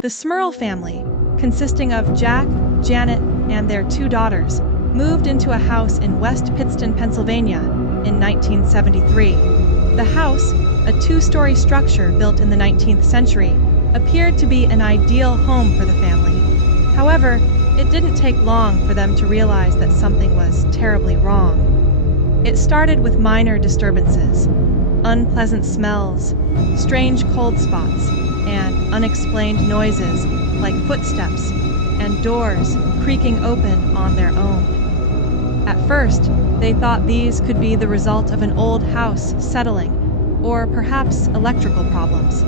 The Smurl family, consisting of Jack, Janet, and their 2 daughters, moved into a house in West Pittston, Pennsylvania, in 1973. The house, a 2-story structure built in the 19th century, appeared to be an ideal home for the family. However, it didn't take long for them to realize that something was terribly wrong. It started with minor disturbances, unpleasant smells, strange cold spots, and unexplained noises like footsteps and doors creaking open on their own. At first, they thought these could be the result of an old house settling, or perhaps electrical problems.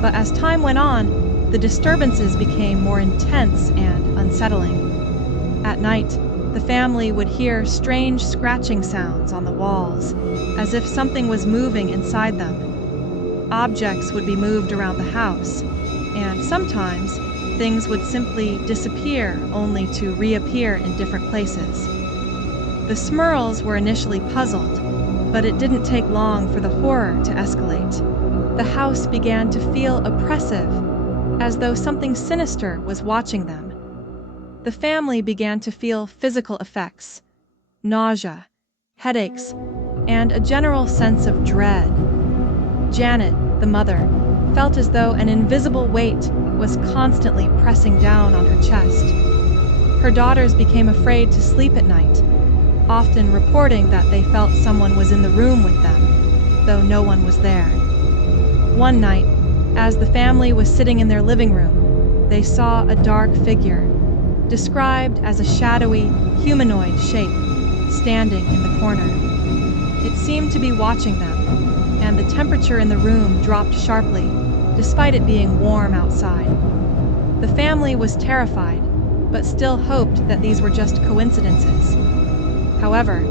But as time went on, the disturbances became more intense and unsettling. At night, the family would hear strange scratching sounds on the walls, as if something was moving inside them. Objects would be moved around the house, and sometimes things would simply disappear only to reappear in different places. The Smurls were initially puzzled, but it didn't take long for the horror to escalate. The house began to feel oppressive, as though something sinister was watching them. The family began to feel physical effects, nausea, headaches, and a general sense of dread. Janet, the mother, felt as though an invisible weight was constantly pressing down on her chest. Her daughters became afraid to sleep at night, often reporting that they felt someone was in the room with them, though no one was there. One night, as the family was sitting in their living room, they saw a dark figure, described as a shadowy, humanoid shape, standing in the corner. It seemed to be watching them, and the temperature in the room dropped sharply, despite it being warm outside. The family was terrified, but still hoped that these were just coincidences. However,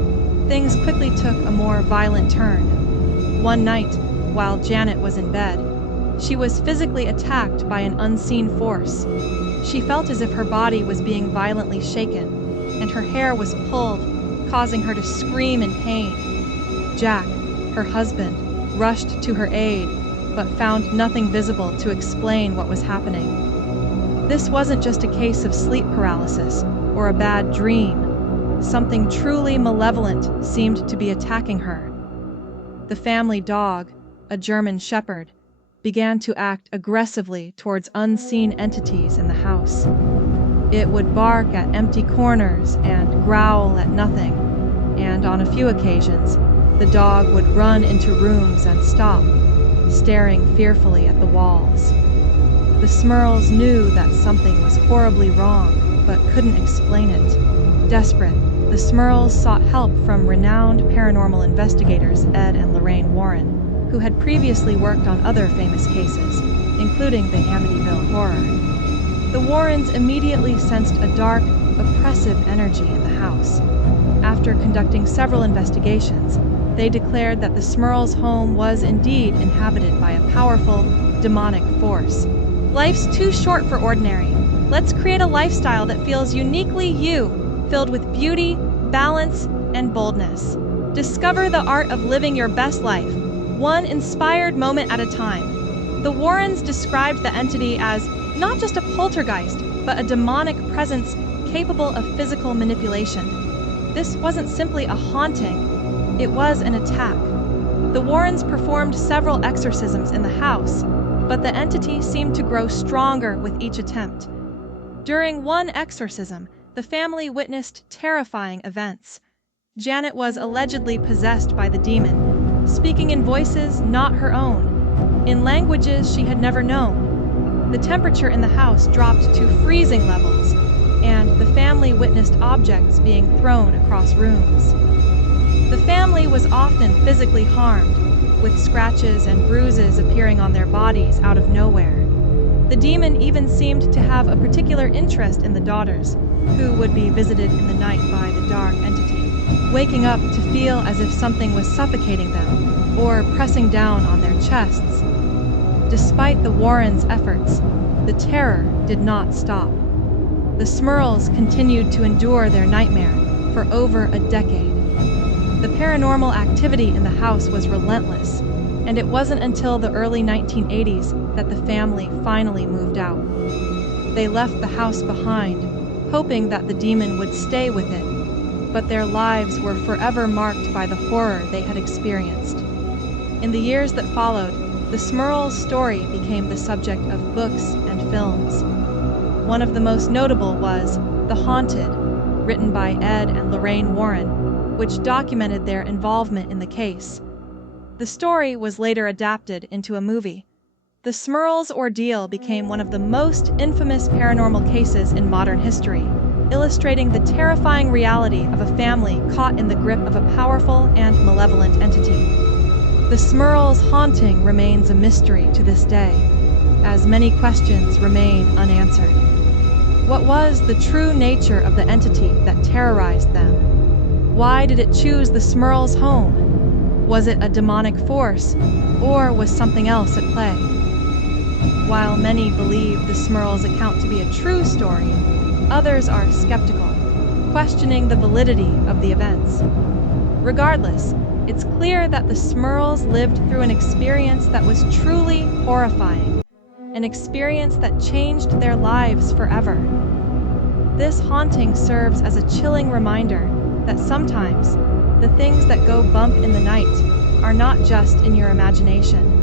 things quickly took a more violent turn. One night, while Janet was in bed, she was physically attacked by an unseen force. She felt as if her body was being violently shaken, and her hair was pulled, causing her to scream in pain. Jack, her husband, rushed to her aid, but found nothing visible to explain what was happening. This wasn't just a case of sleep paralysis or a bad dream. Something truly malevolent seemed to be attacking her. The family dog, a German shepherd, began to act aggressively towards unseen entities in the house. It would bark at empty corners and growl at nothing, and on a few occasions, the dog would run into rooms and stop, staring fearfully at the walls. The Smurls knew that something was horribly wrong, but couldn't explain it. Desperate, the Smurls sought help from renowned paranormal investigators Ed and Lorraine Warren, who had previously worked on other famous cases, including the Amityville Horror. The Warrens immediately sensed a dark, oppressive energy in the house. After conducting several investigations, they declared that the Smurls' home was indeed inhabited by a powerful, demonic force. Life's too short for ordinary. Let's create a lifestyle that feels uniquely you, filled with beauty, balance, and boldness. Discover the art of living your best life, one inspired moment at a time. The Warrens described the entity as not just a poltergeist, but a demonic presence capable of physical manipulation. This wasn't simply a haunting. It was an attack. The Warrens performed several exorcisms in the house, but the entity seemed to grow stronger with each attempt. During one exorcism, the family witnessed terrifying events. Janet was allegedly possessed by the demon, speaking in voices not her own, in languages she had never known. The temperature in the house dropped to freezing levels, and the family witnessed objects being thrown across rooms. The family was often physically harmed, with scratches and bruises appearing on their bodies out of nowhere. The demon even seemed to have a particular interest in the daughters, who would be visited in the night by the dark entity, waking up to feel as if something was suffocating them or pressing down on their chests. Despite the Warrens' efforts, the terror did not stop. The Smurls continued to endure their nightmare for over a decade. The paranormal activity in the house was relentless, and it wasn't until the early 1980s that the family finally moved out. They left the house behind, hoping that the demon would stay with it, but their lives were forever marked by the horror they had experienced. In the years that followed, the Smurls' story became the subject of books and films. One of the most notable was The Haunted, written by Ed and Lorraine Warren, which documented their involvement in the case. The story was later adapted into a movie. The Smurls' ordeal became one of the most infamous paranormal cases in modern history, illustrating the terrifying reality of a family caught in the grip of a powerful and malevolent entity. The Smurls' haunting remains a mystery to this day, as many questions remain unanswered. What was the true nature of the entity that terrorized them? Why did it choose the Smurls' home? Was it a demonic force, or was something else at play? While many believe the Smurls' account to be a true story, others are skeptical, questioning the validity of the events. Regardless, it's clear that the Smurls lived through an experience that was truly horrifying, an experience that changed their lives forever. This haunting serves as a chilling reminder that sometimes the things that go bump in the night are not just in your imagination.